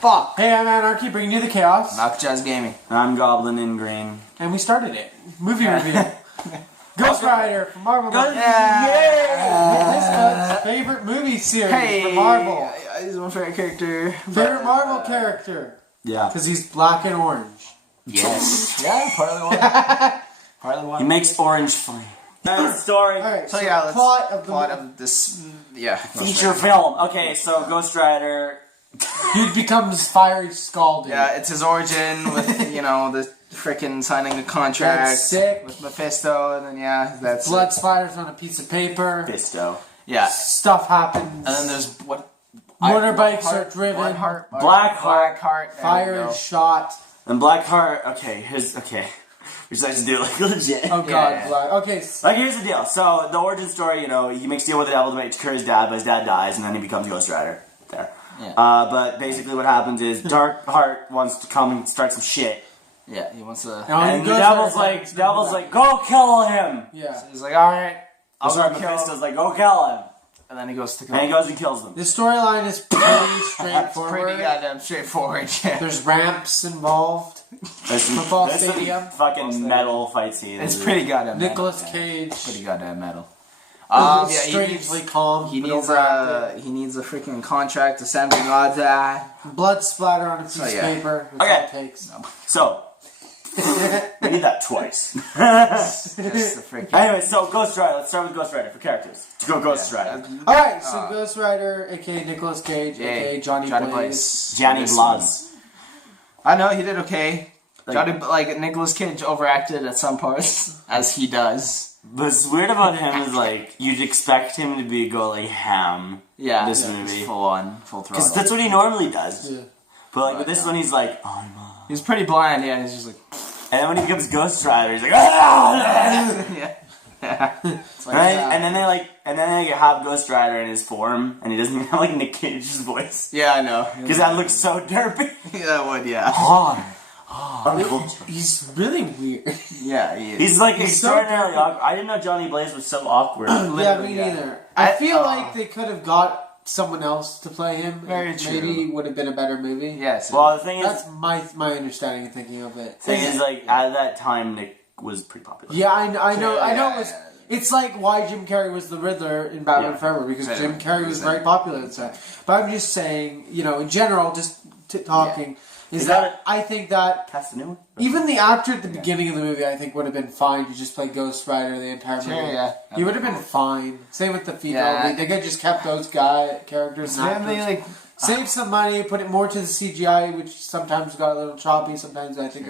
Fuck. Hey, I'm Anarchy, bringing you the chaos. Knock Jazz Gaming. I'm Goblin in green. And we started it. Movie review. Ghost Rider from Marvel. This favorite movie series from Marvel. He's my favorite character. Favorite Marvel character. Yeah. Because he's black and orange. Yes. Yeah, part of the one. Part of the one. He makes orange funny. That's the story. Alright, So yeah, let's plot of this. Feature film. Okay, so Ghost Rider. he becomes fiery scalded. Yeah, it's his origin with the frickin' signing a contract That's sick. with Mephisto, and then that's Blood it. spiders on a piece of paper. Fisto. Yeah, Stuff happens. and then there's what? Motorbikes are driven. Blackheart. Fire is shot. And Blackheart. Okay, we just like to do it like legit. Oh god, Yeah. Black. Okay. Like, here's the deal. So, the origin story, he makes a deal with the devil to cure his dad, but his dad dies, and then he becomes Ghost Rider. There. Yeah. But basically what happens is Darkheart wants to come and start some shit. Yeah, he wants to. And the devil's like, go kill him! Yeah. So he's like, alright, I'll Sorry, go kill him. Mephisto's like, go kill him! And then he goes to kill And he him. goes and kills them. The storyline is pretty It's straightforward. pretty goddamn straightforward. Yeah. There's ramps involved. There's some, Football there's some stadium. fucking metal fight scene. It's pretty goddamn metal. Nicolas Yeah. Cage. Pretty goddamn metal. Strangely calm. He but needs overacted. he needs a freaking contract to send him God. Blood splatter on a piece of yeah. paper. That's all Okay. it takes. So, we need that twice. Just the freaking. Anyway, so Ghost Rider. Let's start with Ghost Rider for characters. To go Ghost Rider. Alright, so Ghost Rider, aka Nicolas Cage, aka Johnny Blaze. Johnny Blaze. I know he did okay. Nicolas Cage overacted at some parts, as he does. What's weird about him is, like, you'd expect him to go, like, ham. Yeah, This movie. full on, full throttle. Because that's what he normally does. Yeah. But, like, with this one, he's like, oh, I'm He's pretty blind, yeah. He's just like, And then when he becomes Ghost Rider, he's like, ah! yeah. It's like, Right? And then they have Ghost Rider in his form, and he doesn't even have, like, Nick Cage's voice. yeah, I know. Because that looks so derpy. Yeah, that would, yeah. He's really weird. Yeah, he is. He's, like, He's extraordinarily awkward. I didn't know Johnny Blaze was so awkward. Yeah, me neither. I feel like they could have got someone else to play him. Very true. Maybe it would have been a better movie. Yes. Well, the thing is, That's my understanding of thinking of it. like, at that time, Nick was pretty popular. Yeah, I know. Yeah, It was. It's like why Jim Carrey was the Riddler in Batman Forever because Jim Carrey was very popular at the time. But I'm just saying, in general, just talking, is that I think that Cast a new one? even the actor at the beginning of the movie, I think would have been fine to just play Ghost Rider the entire movie. yeah. He would have been fine. Same with the female Yeah. lead. They could have just kept those characters and Then actors. they, Save some money, put it more to the CGI, which sometimes got a little choppy. Sometimes I think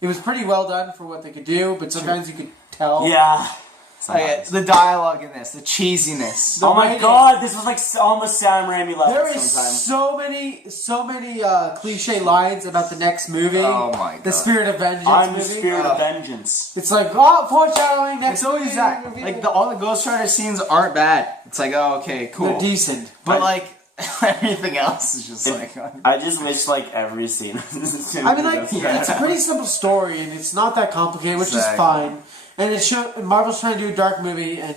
it was pretty well done for what they could do, but sometimes you could tell. Yeah. the dialogue in this, the cheesiness. Oh my god, this was like almost Sam Raimi level There is sometimes. so many cliche lines about the next movie. Oh my god. The Spirit of Vengeance I'm movie. the spirit of vengeance. It's like, foreshadowing next It's always movie, that. movie. Like, all the Ghost Rider scenes aren't bad. It's like, oh, okay, cool. They're decent. But, like, everything else is just like... I just wish, like, every scene. I mean, like, it's a pretty simple story, and it's not that complicated, which is fine. And Marvel's trying to do a dark movie, and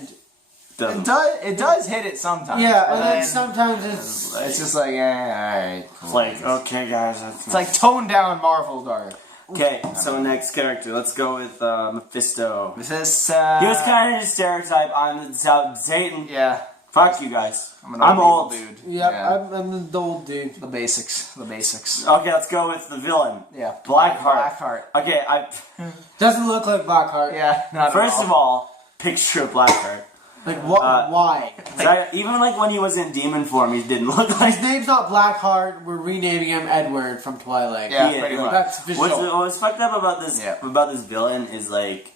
It does hit it sometimes. yeah, and then sometimes it's just like, alright. Cool. It's like, okay, guys. It's like toned down Marvel dark. Okay, so next character. Let's go with Mephisto. This is, He was kind of just stereotype. I'm the Satan. yeah. Fuck you guys. I'm old. dude. yeah, I'm the old dude. The basics. Okay, let's go with the villain. Yeah. Blackheart. Okay, Doesn't look like Blackheart. Yeah, not first of all, picture of Blackheart. Like why? Even like when he was in demon form, he didn't look like. His name's not Blackheart. We're renaming him Edward from Twilight. Yeah, pretty much. That's official. What's fucked up about this villain is like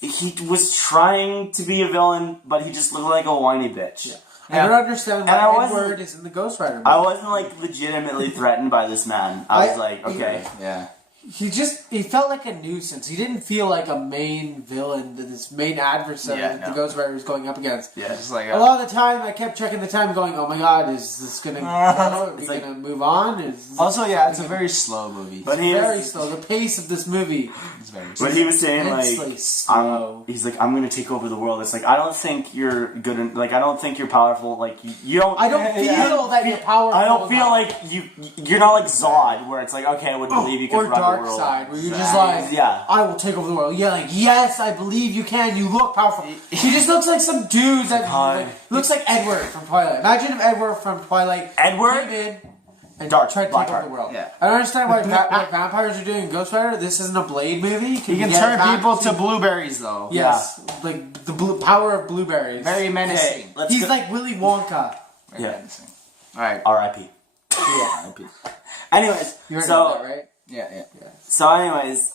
he was trying to be a villain, but he just looked like a whiny bitch. Yeah. I don't understand And I why wasn't- Edward is in the Ghost Rider movie. I wasn't like legitimately threatened by this man. I was like, okay, Yeah. He felt like a nuisance. He didn't feel like a main villain, this main adversary that the Ghost Rider was going up against. Yeah, just like a lot of the time, I kept checking the time, going, "Oh my God, is this gonna? Are we gonna move on?" Also, yeah, it's a very slow movie. But it's very slow. The pace of this movie is very slow. But he was saying like, slow. he's like, "I'm gonna take over the world." It's like, I don't think you're good. Like, I don't think you're powerful. Like, you don't. I don't feel that you're powerful. I don't feel like you're not like Zod, where it's like, okay, I would believe you could run the world. Or Darkseid, where you're just like, I will take over the world. Yeah, like, yes, I believe you can. You look powerful. He just looks like some dude that looks like Edward from Twilight. Imagine if Edward from Twilight came in and tried to take over the world. Yeah. I don't understand what vampires are doing in Ghost Rider. This isn't a Blade movie. He can turn people to blueberries, though. Yes, like the power of blueberries. Very menacing. He's like Willy Wonka. Very menacing. All right. R.I.P. Yeah. R.I.P. Anyways, you heard that, right? Yeah. So anyways,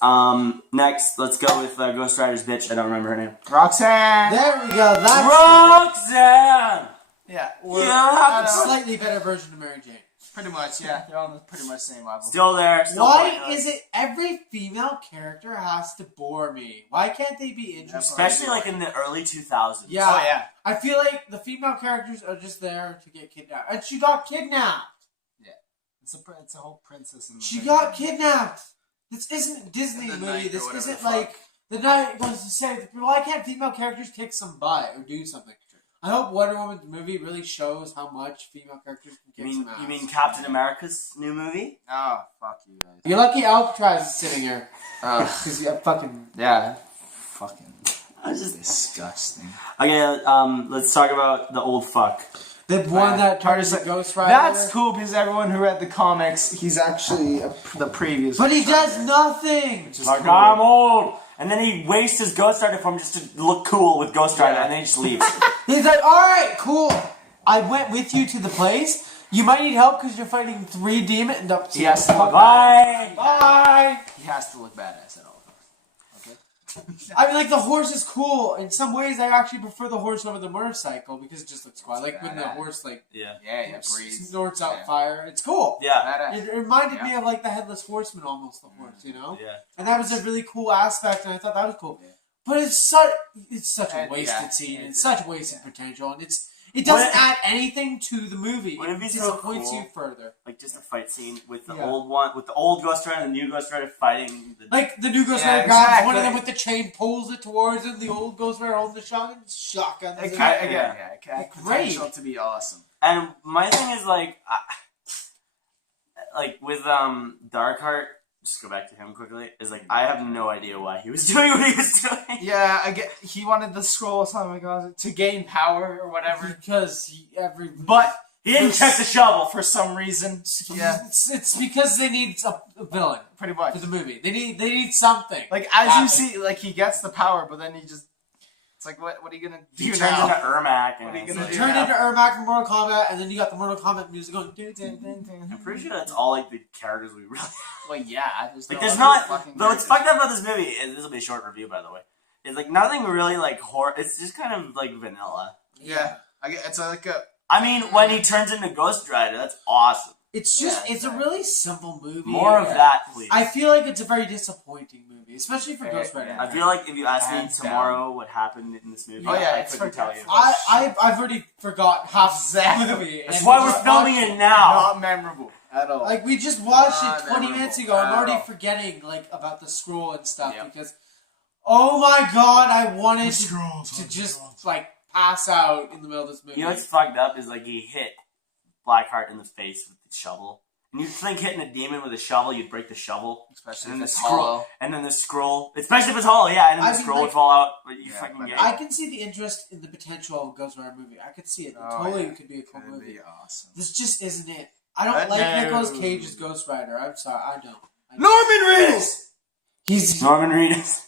next, let's go with Ghost Rider's bitch. I don't remember her name. Roxanne! There we go, that's Roxanne! Yeah. Slightly better version of Mary Jane. Pretty much, yeah. They're on pretty much the same level. Still there. Why is it every female character has to bore me? Why can't they be interesting? Especially like in the early 2000s. Yeah. Oh, yeah. I feel like the female characters are just there to get kidnapped. And she got kidnapped! It's a whole princess in the She got kidnapped. This isn't a Disney movie. This isn't like the night goes to say, why can't female characters kick some butt or do something? I hope Wonder Woman's movie really shows how much female characters can kick some ass. You mean Captain America's new movie? Oh, fuck you guys. You're lucky Alcatraz is sitting here. Because you fucking... Yeah. Fucking... That's just disgusting. Okay, let's talk about the old fuck. The one that turns into Ghost Rider. That's cool because everyone who read the comics, he's actually the previous. But he does nothing. Like, cool. I'm old, and then he wastes his Ghost Rider form just to look cool with Ghost Rider, and then he just leaves. He's like, all right, cool. I went with you to the place. You might need help because you're fighting 3 demons. No, yes. Bye. He has to look badass at all times. Okay. I mean, like, the horse is cool. In some ways, I actually prefer the horse over the motorcycle because it just looks cool. Like when the horse, like, snorts out fire. It's cool. Yeah. It reminded me of, like, the Headless Horseman almost, the horse, you know? Yeah. And that was a really cool aspect, and I thought that was cool. Yeah. But it's such a wasted scene, and such wasted potential, and it doesn't add anything to the movie. It disappoints you further. Like just a fight scene with the old one, with the old Ghost Rider and the new Ghost Rider fighting. The new Ghost Rider grabs one of them with the chain, pulls it towards him. The old Ghost Rider holding the shotgun. It had potential to be awesome. And my thing is like with Darkheart. Just go back to him quickly. Is like I have no idea why he was doing what he was doing. Yeah, he wanted the scroll or something like to gain power or whatever. Because he didn't check the shovel for some reason. Yeah, it's because they need a villain, pretty much, for the movie. They need something. Like as you see, like he gets the power, but then he just. It's like, what are you gonna do? He turns into Ermac. What are you gonna do? Turn into Ermac from Mortal Kombat, and then you got the Mortal Kombat music going. I'm pretty sure that's all like the characters we really. Well, yeah. There's not. Though what's fucked up about this movie, and this will be a short review, by the way, is like nothing really like horror. It's just kind of like vanilla. Yeah, it's like a. I mean, when he turns into Ghost Rider, that's awesome. It's just, it's a really simple movie. More of that, please. I feel like it's a very disappointing movie, especially for Ghost Rider. I feel like if you asked me tomorrow what happened in this movie, I couldn't tell you. I've already forgot half the movie. That's why we're filming it now. Not memorable at all. Like, we just watched it 20 minutes ago. I'm already forgetting, like, about the scroll and stuff because, oh my god, I wanted to just, like, pass out in the middle of this movie. You know what's fucked up is, like, he hit Blackheart in the face with the shovel. And you'd think hitting a demon with a shovel, you'd break the shovel. Especially if it's hollow. And then the scroll. Especially if it's hollow, yeah. And then the scroll would fall out. But you fucking get it. I can see the interest in the potential of a Ghost Rider movie. I could see it. It totally could be a cool movie. Be awesome. This just isn't it. I don't like Nicolas Cage's Ghost Rider. I'm sorry. I don't. Norman Reedus! He's Norman Reedus.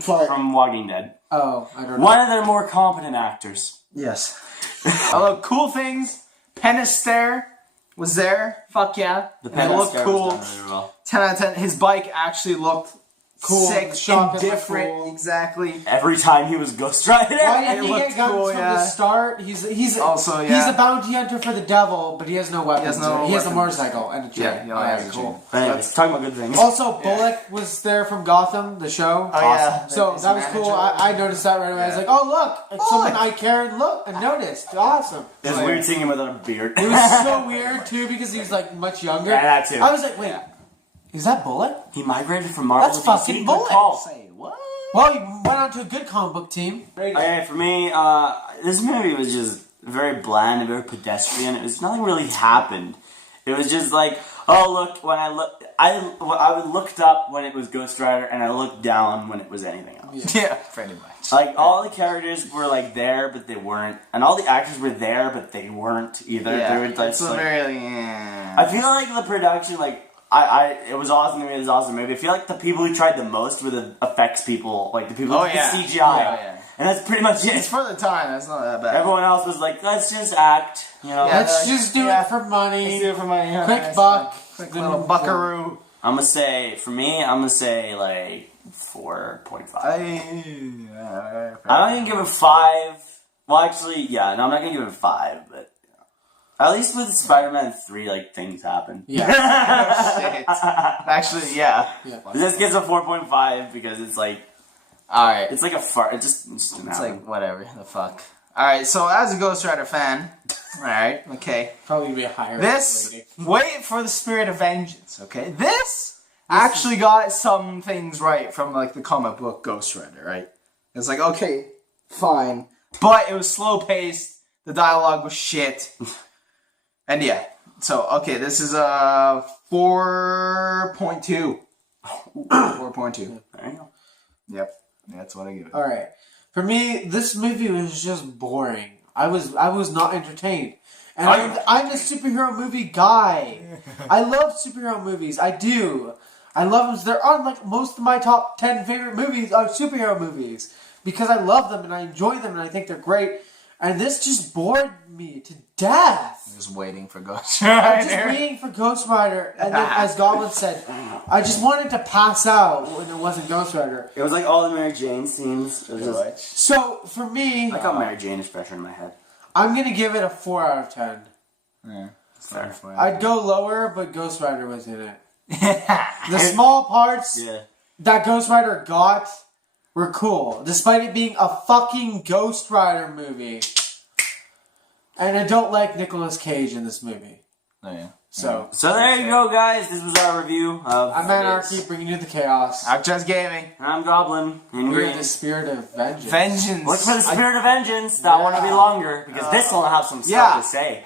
From Walking Dead. Oh, I don't know. One of their more competent actors. Yes. Although, cool things. Penister was there. Fuck yeah. The Penister looked cool. Was done really well. 10 out of 10. His bike actually looked cool, sick, shock and him, different. cool. Exactly. Every time he was Ghost Rider. Why didn't he looked get guns cool, from yeah. the start? He's Also, he's yeah. a bounty hunter for the devil, but he has no weapons. He has a weapons. motorcycle and a chain. Yeah, he only has a cool. chain. But anyways, talking about good things. Also, Bullock was there from Gotham, the show. Oh yeah. So His that was cool. manager. I noticed that right away. I was Yeah. like, oh look, it's Bullock. someone I care and look and noticed. Awesome. It was weird seeing him without a beard. It was so weird too because he was like much younger. Yeah, that too. I was like, wait, is that Bullock? He migrated from Marvel That's to fucking DC. Good Bullock. call. Say what? Well, he went on to a good comic book team. Okay, for me, this movie was just very bland and very pedestrian. It was nothing really happened. It was just like, oh look, when I looked up when it was Ghost Rider, and I looked down when it was anything else. Yeah, pretty much. Like all the characters were like there, but they weren't, and all the actors were there, but they weren't either. Yeah, They were like, it's a very. Yeah. I feel like the production, like. It was awesome to me. It was an awesome movie. I feel like the people who tried the most were the effects people, like the people who did the CGI, yeah. and that's pretty much it. It's for the time. That's not that bad. Everyone else was like, let's just act, you know. Yeah. Let's just do Yeah. it for money. Let's do it for money. Yeah, Quick nice. buck. Quick little buckaroo. I'm gonna say, for me, like 4.5. I'm not gonna give it 5. Well, actually, yeah, no, I'm not gonna give it 5, but at least with Spider-Man 3, like things happen. Yeah. Shit. Actually, yeah. This gets a 4.5 because it's like, Alright. it's like a fart. It's It's like, whatever. The fuck. Alright, so as a Ghost Rider fan, alright, okay. Probably be a higher This, rating. wait for the Spirit of Vengeance, okay? This actually got some things right from, like, the comic book Ghost Rider, right? It's like, okay, fine. But it was slow-paced, the dialogue was shit. And yeah, so, okay, this is a 4.2. 4.2. There you go. Yep, that's what I give it. All right. For me, this movie was just boring. I was not entertained. And I'm a superhero movie guy. I love superhero movies. I do. I love them. They're on like most of my top 10 favorite movies are superhero movies because I love them and I enjoy them and I think they're great. And this just bored me to death. I'm just waiting for Ghost I'm Rider. just waiting for Ghost Rider, and then as Goblin said, I just wanted to pass out when it wasn't Ghost Rider. It was like all the Mary Jane scenes. It was just, So for me, I got Mary Jane is pressure in my head. I'm gonna give it a 4 out of 10. Yeah, Fair. I'd go lower, but Ghost Rider was in it. The small parts Yeah. that Ghost Rider got were cool, despite it being a fucking Ghost Rider movie. And I don't like Nicolas Cage in this movie. Oh, yeah. So there you go, guys. This was our review of. I'm Anarchy, bringing you the chaos. Arcjazz Gaming. I'm Goblin. In We're green. the spirit of vengeance. Vengeance. Look for the Spirit of Vengeance. That one will be longer because this will have some stuff Yeah. to say.